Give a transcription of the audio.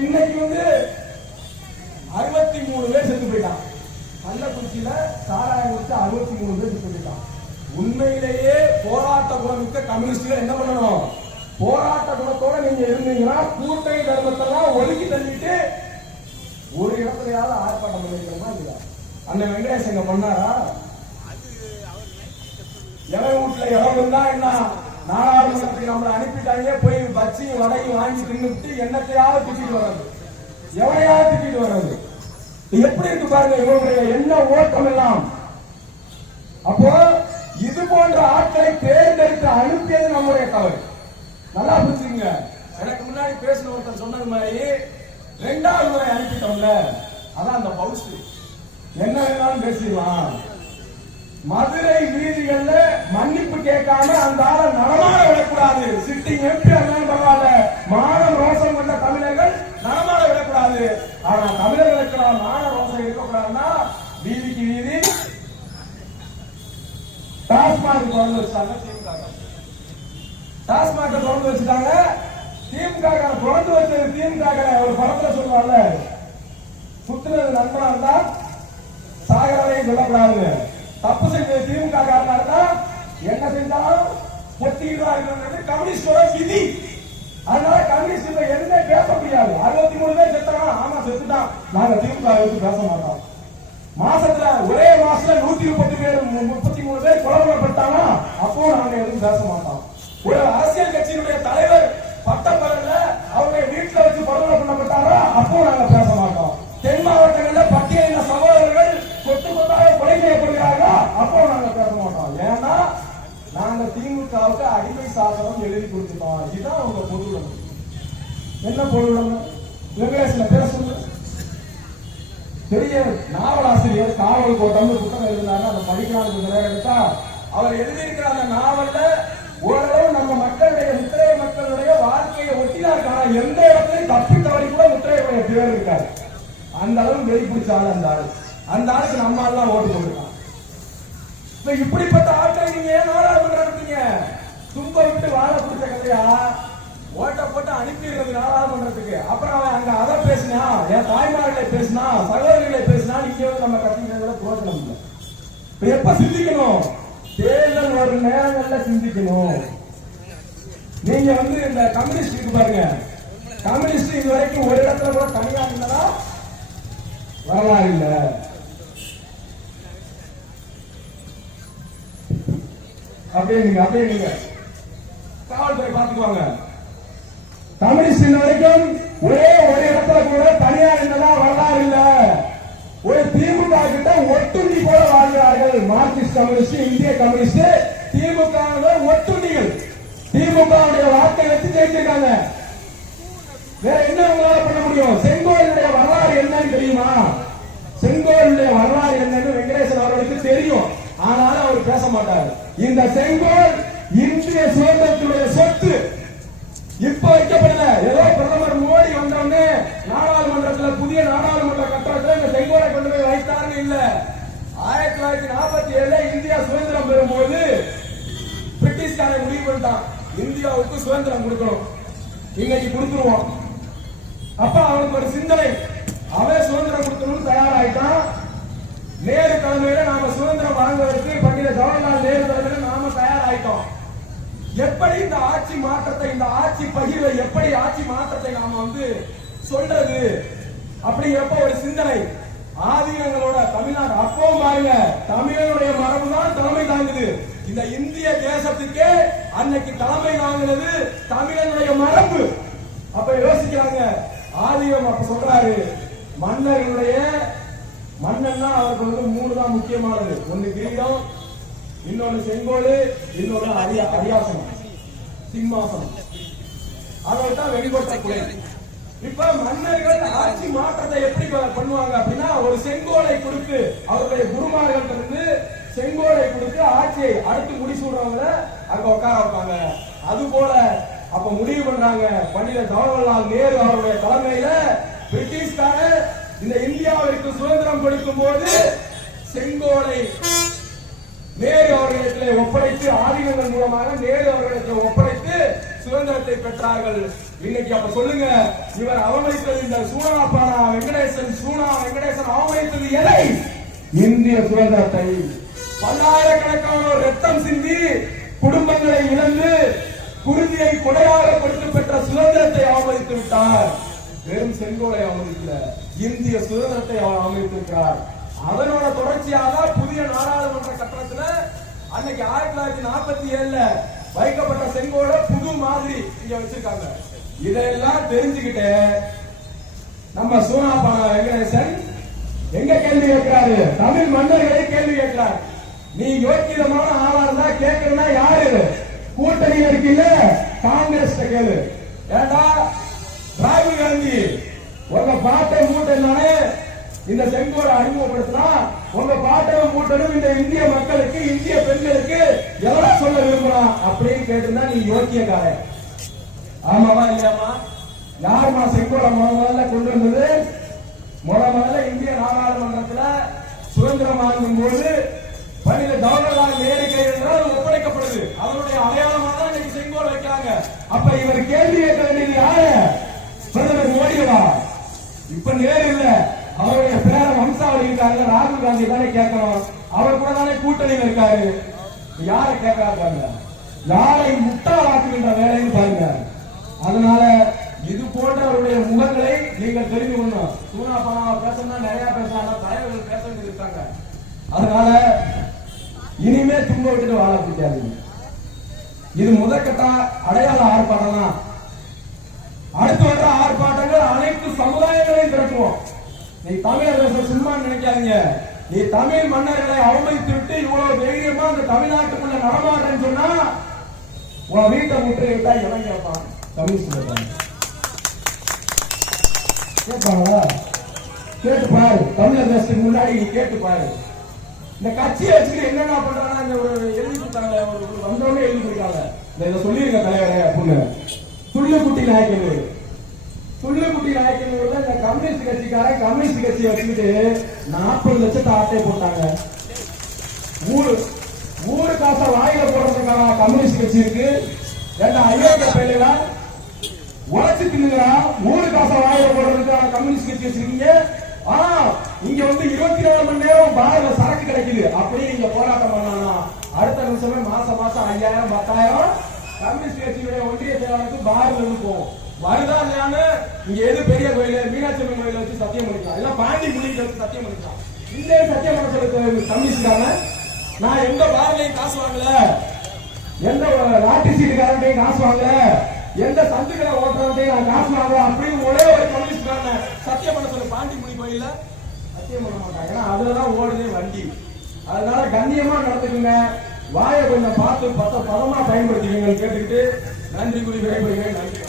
இன்னைக்கு வந்து 63 பேர் செத்து போயிட்டான். கள்ளக்குறிச்சியில சாராயம் குடிச்சு 63 பேர் செத்து போயிட்டான். உண்மையிலேயே போராட்ட குணமிக்க கம்யூனிஸ்டுகள் என்ன பண்ணணும்? போராட்ட குணத்தோட நீங்க இருந்தீங்கன்னா கூட்டணி தர்மத்தெல்லாம் ஒதுக்கி தள்ளிட்டு ஒரு இடத்துலயாவது ஆர்ப்பாட்டம் பண்ணிருக்கணுமா இல்லையா? அந்த வெங்கடேஷ் எங்க பண்ணாரா? இடம் வீட்டுல இடம் இருந்தா என்ன, நாடாளுமன்றத்துக்கு நம்மளை அனுப்பிட்டாங்க, போய் பச்சியும் வடையும் வாங்கி தின்னுட்டு என்னத்தையாவது திட்டிட்டு வர்றது, எவனையாவது திட்டிட்டு வர்றது. எப்படி இருக்கு பாருங்க இவங்களுடைய என்ன ஓட்டம் எல்லாம். அப்போ இது போன்ற ஆட்களை தேர்ந்தெடுத்து அனுப்பியது நம்முடைய தவறு. நல்லா புரிஞ்சுங்க. எனக்கு முன்னாடி பேசின ஒருத்தர் சொன்னது மாதிரி 2வது முறை அனுப்பிட்டோம்ல, அதான் அந்த பவுஸ். என்ன வேணாலும் பேசிடலாம். மதுரை வீதிகள்ல மன்னிப்பு கேட்காம அந்த ஆளை நடமாட விடக்கூடாது. சிட்டிங் எம்பி இருந்தாலும் பரவாயில்ல, மானம் ரோசம் கொண்ட தமிழர்கள் நடமாட விடக்கூடாது. ஆனா தமிழர்களுக்கு மான ரோசம் இருக்கக்கூடாதுன்னா வீதிக்கு வீதி டாஸ்மாக் திறந்து வச்சுட்டாங்க. டாஸ்மாக் திறந்து வச்சுட்டாங்க. திமுக திறந்து வச்சது திமுக ஒரு படத்துல சொல்லுவாங்கல்ல, சுத்துறது நண்பனா இருந்தா சாகரவையும் சொல்லக்கூடாது. தப்பு செஞ்சது திமுக இருந்தா என்ன செஞ்சாலும் பொத்திக்கிறது கம்யூனிஸ்டோட விதி. அதனால கம்யூனிஸ்ட் என்ன பேச முடியாது. 63 பேர் செத்தாங்க. ஆமா செத்துட்டான், நாங்க திமுக பேச மாட்டோம். மாசத்துல ஒரே மாசத்துல 130 பேர் 33 பேர் கொலை பண்ணப்பட்டாங்க, அப்போ நாங்க எதுவும் பேச மாட்டோம். ஒரு அரசியல் கட்சியினுடைய தலைவர் பட்டப்பகல்ல அவருடைய வீட்டுல வச்சு படுகொலை பண்ணப்பட்டாரா, அப்போ நாங்க பேச மாட்டோம். தென் மாவட்டங்களில் பட்டியலின சகோதரர்கள் கொத்து கொத்தாக கொலை செய்யப்படுகிறார்களா, அப்போ நாங்க பேச மாட்டோம். ஏன்னா நாங்க திமுகவுக்கு அடிமை சாசனம் எழுதி கொடுத்துட்டோம். இதுதான் அவங்க பொதுவுடன். என்ன பொதுவுடன்? வெங்கடேசன் பேசுங்க. பெரிய நாவலாசிரியர் காவல் கோட்டம்னு புத்தகம் எழுதினாரு. அதை படிக்கலாம்னு நிறைய எடுத்தா அவர் எழுதியிருக்கிற அந்த நாவல்ல ஓரளவு நம்ம மக்களுடைய முத்திரைய மக்களுடைய வாழ்க்கையை ஒட்டினார். ஆனா எந்த இடத்துலையும் தப்பி தவறி கூட முத்திரையுடைய பேர் இருக்காரு. அந்த அளவு வெறி பிடிச்சாலும் அந்த ஆளுக்கு நம்ம எல்லாம் ஓட்டு போட்டுருக்கான். இப்படிப்பட்ட ஆட்களை நீங்க ஏன் நாடாளுமன்றீங்க? தும்ப விட்டு வாழ பிடிச்ச கதையா ஓட்ட போட்டு அனுப்பிடுறது நாடாளுமன்றத்துக்கு. அப்புறம் அவன் அங்க அதை பேசினா, என் தாய்மார்களை பேசினா, சகோதரிகளை பேசினா, நீங்க வந்து நம்ம கட்சியில புரோஜனம் இல்லை. எப்ப சிந்திக்கணும்? தேர்தல் ஒரு நேரங்கள்ல சிந்திக்கணும். நீங்க வந்து இந்த கம்யூனிஸ்ட் பாருங்க, கம்யூனிஸ்ட் இது வரைக்கும் ஒரு இடத்துல கூட தனியா இருந்ததா வரலாறு இல்ல. அப்படியே நீங்க காவல்துறை பார்த்துக்குவாங்க. கம்யூனிஸ்ட் இந்த வரைக்கும் ஒரே ஒரு இடத்துல கூட தனியா இருந்ததா வரலாறு இல்ல. ஒரு திமுக கிட்ட ஒட்டுண்ணி போல வாழ்கிறார்கள். மார்க்சிஸ்ட் கம்யூனிஸ்ட், இந்திய கம்யூனிஸ்ட், திமுக ஒட்டுண்ணிகள். திமுக வார்த்தை வச்சு ஜெயிச்சிருக்காங்க. வேற என்ன உங்களால பண்ண முடியும்? செங்கோலுடைய வரலாறு என்னன்னு தெரியுமா? செங்கோலுடைய வரலாறு என்னன்னு வெங்கடேசன் அவர்களுக்கு தெரியும். ஆனாலும் அவர் பேச மாட்டார். இந்த செங்கோல் இந்திய சுதந்திரத்தினுடைய சொத்து. இப்ப வைக்கப்படல. ஏதோ பிரதமர் மோடி வந்தோடனே நாடாளுமன்றத்தில் புதிய நாடாளுமன்ற கட்டடத்தில் இந்த செங்கோலை கொண்டு போய் வைத்தார்கள் இல்ல. 1947 இந்தியா சுதந்திரம் பெறும்போது பிரிட்டிஷ்காரை முடிவு பண்ணிட்டான், இந்தியாவுக்கு சுதந்திரம் கொடுக்கணும், இன்னைக்கு கொடுத்துருவோம். அப்ப அவனுக்கு ஒரு சிந்தனை, அவன் சுதந்திரம் கொடுக்கணும்னு தயாராயிட்டான். நேரு தலைமையில நாம சுதந்திரம் வாங்குவதற்கு பண்டித ஜவஹர்லால் நேரு தலைமையில நாம தயாராயிட்டோம். எப்படி இந்த ஆட்சி மாற்றத்தை, இந்த ஆட்சி பகிர்வை, எப்படி ஆட்சி மாற்றத்தை நாம வந்து சொல்றது அப்படிங்கிறப்ப ஒரு சிந்தனை ஆதீனங்களோட தமிழ்நாடு. அப்போ பாருங்க, தமிழனுடைய மரபு தான் தலைமை தாங்குது. இந்த இந்திய தேசத்துக்கே அன்னைக்கு தலைமை தாங்குறது தமிழனுடைய மரபு. அப்ப யோசிக்கிறாங்க, ஆதீனம் அப்ப சொல்றாரு, மன்னர்களுடைய மன்னன்னா அவருக்கு வந்து 3 தான் முக்கியமானது. ஒன்னு கிரீடம், இன்னொன்னு செங்கோல், இன்னொன்னு அரியாசனம், சிம்மாசனம். அதான் வெளிப்பட்ட குலை. இப்ப மன்னர்கள் ஆட்சி மாற்றத்தை எப்படி பண்ணுவாங்க அப்படின்னா, ஒரு செங்கோலை கொடுத்து அவருடைய குருமார்கள் இருந்து செங்கோலை கொடுத்து ஆட்சியை அடுத்து முடிசூடுறவங்க அங்க உட்கார வைப்பாங்க. அது போல அப்ப முடிவு பண்றாங்க, பண்டித ஜவஹர்லால் நேரு அவருடைய தலைமையில பிரிட்டிஷ்கார இந்த இந்தியாவிற்கு சுதந்திரம் கொடுக்கும் போது செங்கோலை நேரு அவர்களிடத்தில் ஒப்படைத்து, ஆதினங்கள் மூலமாக நேரு அவர்களிடத்தில் ஒப்படைத்து சுதந்திரத்தை பெற்றார்கள். இன்னைக்கு அப்ப சொல்லுங்க, இவர் அவமதித்தது இந்த சூனா வெங்கடேசன் அவமதித்தது எதை? இந்திய சுதந்திரத்தை. பல்லாயிரக்கணக்கானோர் ரத்தம் சிந்தி குடும்பங்களை இழந்து குருதியை கொடையாக கொடுத்து பெற்ற சுதந்திரத்தை அவமதித்து விட்டார். வெறும் செங்கோலை அவமதிக்கல, இந்திய சுதந்திரத்தை அவர் அவமதித்திருக்கிறார். அதனோட தொடர்ச்சியாக புதிய நாடாளுமன்ற கட்டணத்துல அன்னைக்கு 1947 வைக்கப்பட்ட செங்கோல புது மாதிரி இங்க வச்சிருக்காங்க. இதெல்லாம் தெரிஞ்சுக்கிட்டு நம்ம சூனாபானா வெங்கடேசன் எங்க கேள்வி கேட்கிறாரு? தமிழ் மன்னர்களை கேள்வி கேட்கிறார். நீ யோக்கியமான ஆளா இருந்தா கேட்கணும்னா யாரு? கூட்டணி இருக்குல்ல, காங்கிரஸ் கேளு. ஏண்டா ராகுல் காந்தி உங்க பாட்டை மூட்டை இந்த செங்கோலை அறிமுகப்படுத்தினா உங்க பாட்டம் கூட்டணும் இந்த இந்திய மக்களுக்கு, இந்திய பெண்களுக்கு எவ்வளவு சொல்ல விரும்புறான் அப்படின்னு கேட்டிருந்தா நீ யோக்கியக்காரன். ஆமாவா இல்லையாமா? யாருமா செங்கோலை முதல்ல கொண்டு வந்தது? முதல்ல இந்திய நாடாளுமன்றத்துல சுதந்திரம் வாங்கும் போது பணியில ஜவஹர்லால் நேரு கையில் ஒப்படைக்கப்படுது. அவருடைய அடையாளமாக தான் இன்னைக்கு செங்கோல் வைக்கிறாங்க. அப்ப இவர் கேள்வி கேட்க வேண்டியது யாரு? பிரதமர் மோடிவா? இப்ப நேரு இல்ல, அவருடைய பேர வம்சாவளி இருக்காங்க, ராகுல் காந்தி தானே கேட்கணும். அவர் கூட தானே கூட்டணியில் இருக்காரு. யாரை கேட்கறாங்க? யாரை முட்டாளாக்குகின்ற வேலைன்னு பாருங்க. அதனால இது போன்றவருடைய முகங்களை நீங்கள் தெரிந்து கொள்ளணும். சூனாபானா பேசணும்னா நிறைய பேசலாம், தலைவர்கள் பேச வேண்டியது இருக்காங்க. அதனால இனிமே தும்ப விட்டுட்டு வாழ பிடிக்காதீங்க. இது முதற்கட்ட அடையாள ஆர்ப்பாட்டம் தான். அடுத்து வர்ற ஆர்ப்பாட்டங்கள் அனைத்து சமுதாயங்களையும் திரட்டுவோம். நீ தமிழர்கள் சும்மா நினைக்காதீங்க. நீ தமிழ் மன்னர்களை அவமதித்து விட்டு இவ்வளவு தைரியமா அந்த தமிழ்நாட்டுக்குள்ள நடமாட்டேன்னு சொன்னா உன் வீட்டை முற்றுகையிட்டா எவன் கேட்பான்? தமிழ் சொல்லுவாங்க. கேட்பாங்களா? கேட்டு பாரு. தமிழர் தேசத்துக்கு முன்னாடி நீ கேட்டு பாரு. இந்த கட்சியை வச்சுக்கிட்டு என்னென்ன பண்றாங்க? இந்த ஒரு எழுதி கொடுத்தாங்க, ஒரு வந்தவங்க எழுதி கொடுத்தாங்க. இதை சொல்லிருக்க தலைவரே அப்படின்னு. துள்ளுக்குட்டி நாயக்கனூர் இந்த கம்யூனிஸ்ட் கட்சிக்காரன் கம்யூனிஸ்ட் கட்சியை வச்சுக்கிட்டு 40 லட்சத்தை ஆட்டை போட்டாங்க. ஊரு காசை வாயில போடுறதுக்கான கம்யூனிஸ்ட் கட்சி இருக்கு. ஏன்னா ஐயோக்கிய பயிலா உழைச்சு தின்னுங்களா? ஊரு காசை வாயில போடுறதுக்கான கம்யூனிஸ்ட் கட்சி வச்சிருக்கீங்க. இங்க 24 மணி நேரம் பாரத சரக்கு கிடைக்குது அப்படின்னு நீங்க போராட்டம் பண்ணா அடுத்த நிமிஷமே மாசம் 5000 10,000 கம்யூனிஸ்ட் கட்சியுடைய ஒன்றிய செயலாளருக்கு பாரத இருந்து போகும். வருதா இல்லையான்னு இங்க எது பெரிய கோயில் மீனாட்சி அம்மன் கோயில வச்சு சத்தியம் பண்ணிக்கலாம், இல்ல பாண்டி முனிக்கு வச்சு சத்தியம் பண்ணிக்கலாம். இந்த சத்தியம் பண்ண சொல்ல கம்யூனிஸ்டான நான் எந்த பார்லையும் காசு வாங்கல, எந்த லாட்டி சீட்டுக்காரன்டையும் காசு வாங்கல, எந்த சந்துக்களை ஓட்டுறவன்டையும் நான் காசு வாங்கல அப்படின்னு ஒரே ஒரு கம்யூனிஸ்டான சத்தியம் பண்ண சொல்ல பாண்டி முனி கோயில சத்தியம் பண்ண மாட்டாங்க. ஏன்னா அதுலதான் ஓடுதே வண்டி. அதனால கண்ணியமா நடந்துக்குங்க. வாயை கொஞ்சம் பார்த்து பதமா பயன்படுத்திக்கீங்க கேட்டுக்கிட்டு நன்றி கூறி விடைபெறுகிறேன். நன்றி.